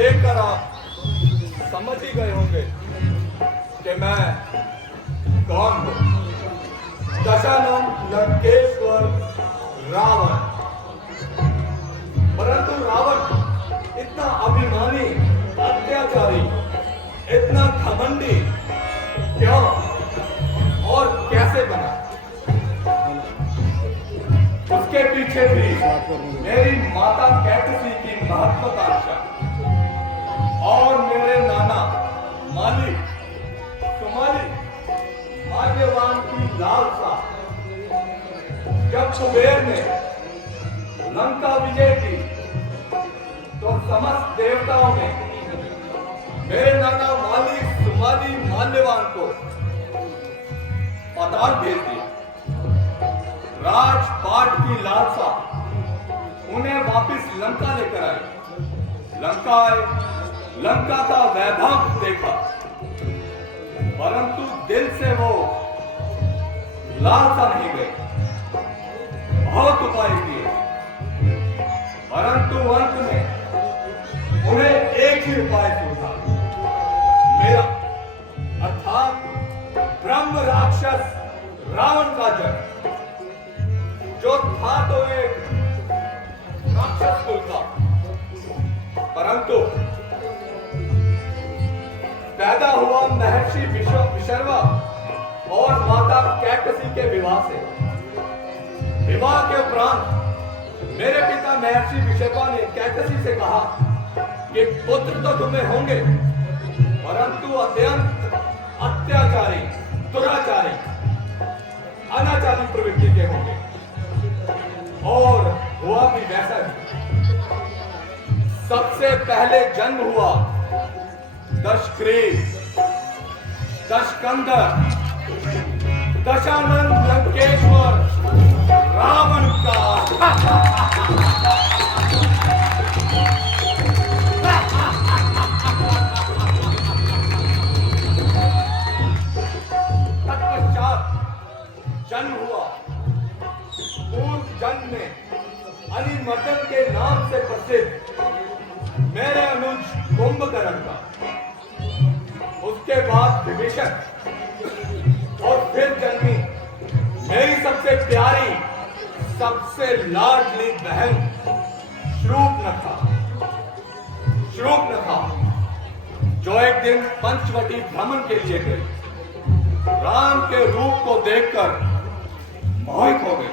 देखकर आप समझ ही गए होंगे कि मैं कौन हूं। दशानन लंकेश्वर रावण। परंतु रावण इतना अभिमानी, अत्याचारी, इतना घमंडी क्यों और कैसे बना? उसके पीछे भी मेरी माता कैकसी की महत्वाकांक्षा और मेरे नाना माली सुमाली भाग्यवान की लालसा। जब कुबेर ने लंका विजय की तो समस्त देवताओं ने मेरे नाना माली सुमाली माल्यवान को पताल भेज दिया। राजपाट की लालसा उन्हें वापस लंका लेकर आई। लंका आए, लंका का वैभव देखा, परंतु दिल से वो लालसा नहीं गई। बहुत उपाय किए, परंतु अंत में उन्हें एक ही उपाय सूझा, मेरा अर्थात ब्रह्म राक्षस रावण का जन्म, जो था तो एक राक्षस कुल का, परंतु पैदा हुआ महर्षि विशर्वा और माता कैकसी के विवाह से। विवाह के उपरांत मेरे पिता महर्षि विशर्वा ने कैकसी से कहा कि पुत्र तो तुम्हें होंगे, परंतु अत्यंत अत्याचारी, दुराचारी, अनाचारी प्रवृत्ति के होंगे। और हुआ भी वैसा ही। सबसे पहले जन्म हुआ दशग्रीव, दशकंधर, दशानन लंकेश्वर रावण का। तत्पश्चात जन्म हुआ पूर्व जन्म में अनिमर्दन के नाम से प्रसिद्ध मेरे अनुज कुंभकर्ण का। उसके बाद विभीषण और फिर जन्मी मेरी सबसे प्यारी, सबसे लाडली बहन शूर्पणखा। शूर्पणखा जो एक दिन पंचवटी भ्रमण के लिए गई, राम के रूप को देखकर मोहित हो गई।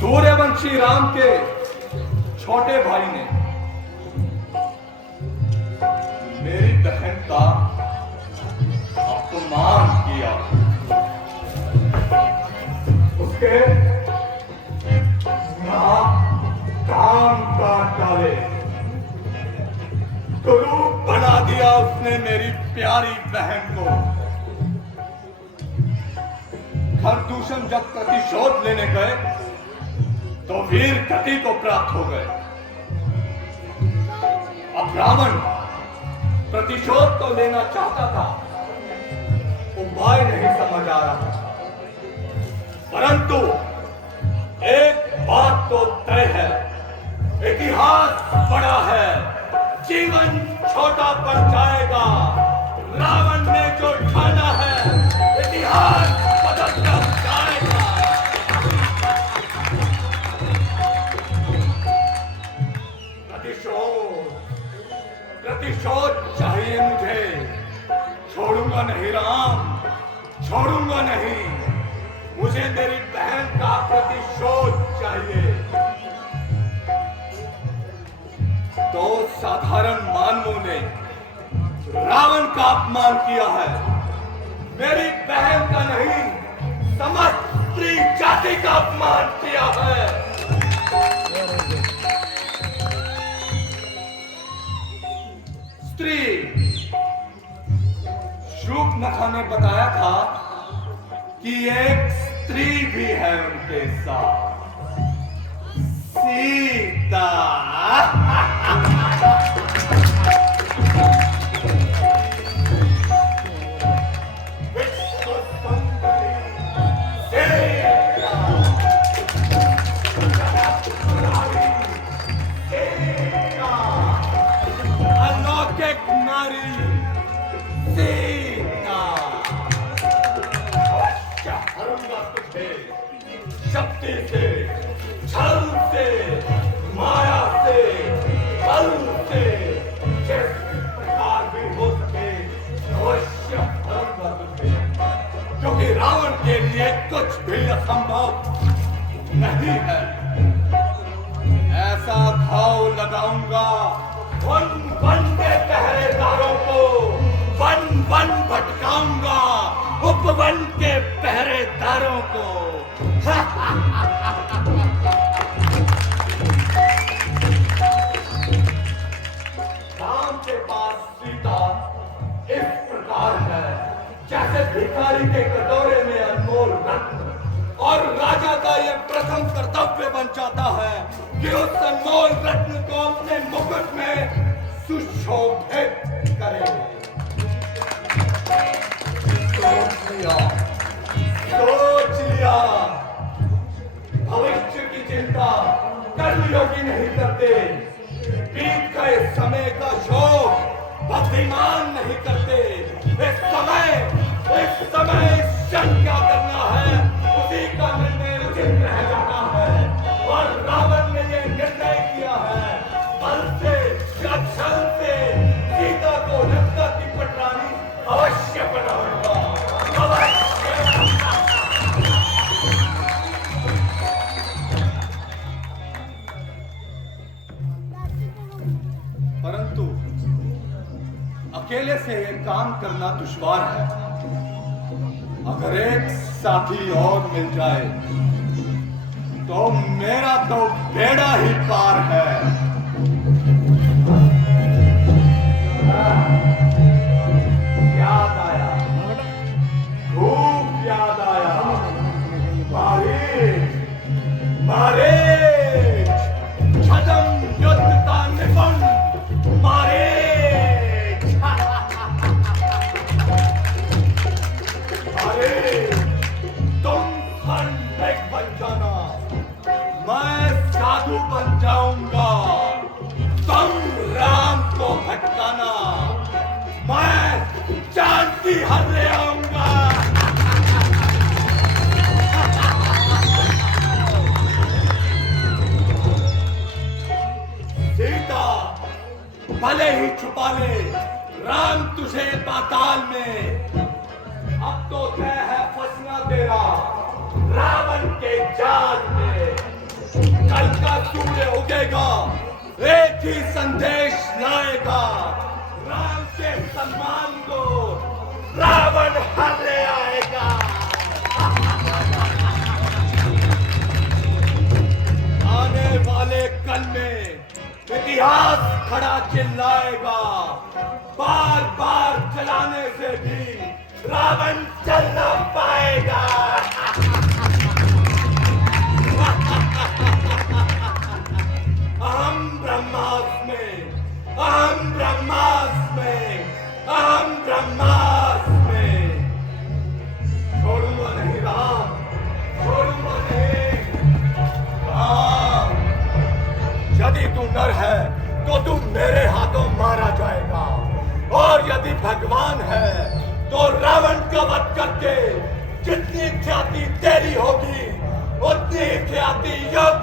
सूर्यवंशी राम के छोटे भाई ने मेरी बहन का अपमान किया। उसके काम काट डाले, कुरूप बना दिया उसने मेरी प्यारी बहन को। खरदूषण जब प्रतिशोध लेने गए तो वीर गति को प्राप्त हो गए। अब रावण प्रतिशोध तो लेना चाहता था, उपाय नहीं समझ आ रहा था। परंतु एक बात तो तय है, इतिहास बड़ा है, जीवन छोटा पड़ जाएगा। रावण ने जो ठाना है, इतिहास बदल जाएगा। प्रतिशोध चाहिए मुझे। छोड़ूंगा नहीं राम, छोड़ूंगा नहीं। मुझे तेरी बहन का प्रतिशोध चाहिए। तो साधारण मानवों ने रावण का अपमान किया है, मेरी बहन का नहीं, समस्त स्त्री जाति का अपमान किया है। स्त्री शूर्पणखा ने बताया था कि एक स्त्री भी है उनके साथ, सीता। युक्ति से, छल से, माया से, बल से, जिस प्रकार भी हो सके अवश्य फल कर दे, क्योंकि रावण के लिए कुछ भी असंभव नहीं है। ऐसा घाव लगाऊंगा वन वन के पहरेदारों को, वन वन भटकाऊंगा उपवन के पहरेदारों को। राम के पास सीता इस प्रकार है जैसे भिखारी के कटोरे में अनमोल रत्न, और राजा का यह प्रथम कर्तव्य बन जाता है कि उस अनमोल रत्न को अपने मुकुट में सुशोभित करे। सोच लिया, भविष्य की चिंता कर्मयोगी नहीं करते, बीत गए समय का शोक भक्तिमान नहीं करते। इस समय क्षण क्या करना है उसी का निर्णय उचित रह जाता है, और रावण ने यह निर्णय किया है बल से या छल से सीता को लंका की पटरानी अवश्य बनाऊंगा, अवश्य। परंतु अकेले से यह काम करना दुश्वार है। अगर एक साथी और मिल जाए तो मेरा तो बेड़ा ही पार है। याद आया, खूब याद आया, मारे छद्म युद्ध का निपुण मारे। तुम खंडक बन जाना, मैं साधु बन जाऊंगा, तुम राम को भटकाना, मैं जानकी हर ले आऊंगा। सीता भले ही छुपा ले राम तुझे पाताल में, अब तो तय है फंसना तेरा रावण के जाल में। कल का सूर्य उगेगा, एक ही संदेश लाएगा, राम के सम्मान को रावण हर ले आएगा। आने वाले कल में इतिहास खड़ा चिल्लाएगा, बार बार चलाने से भी रावण चल न पाएगा। अहम ब्रह्मास्मि, अहम ब्रह्मास्मि, अहम ब्रह्मास्मि। छोड़ूंगा नहीं राम, छोड़ूंगा नहीं। हाँ, यदि तू नर है तो तू मेरे हाथों मारा जाएगा, और यदि भगवान है तो रावण का वध करके जितनी ख्याति तेरी होगी उतनी ख्याति युग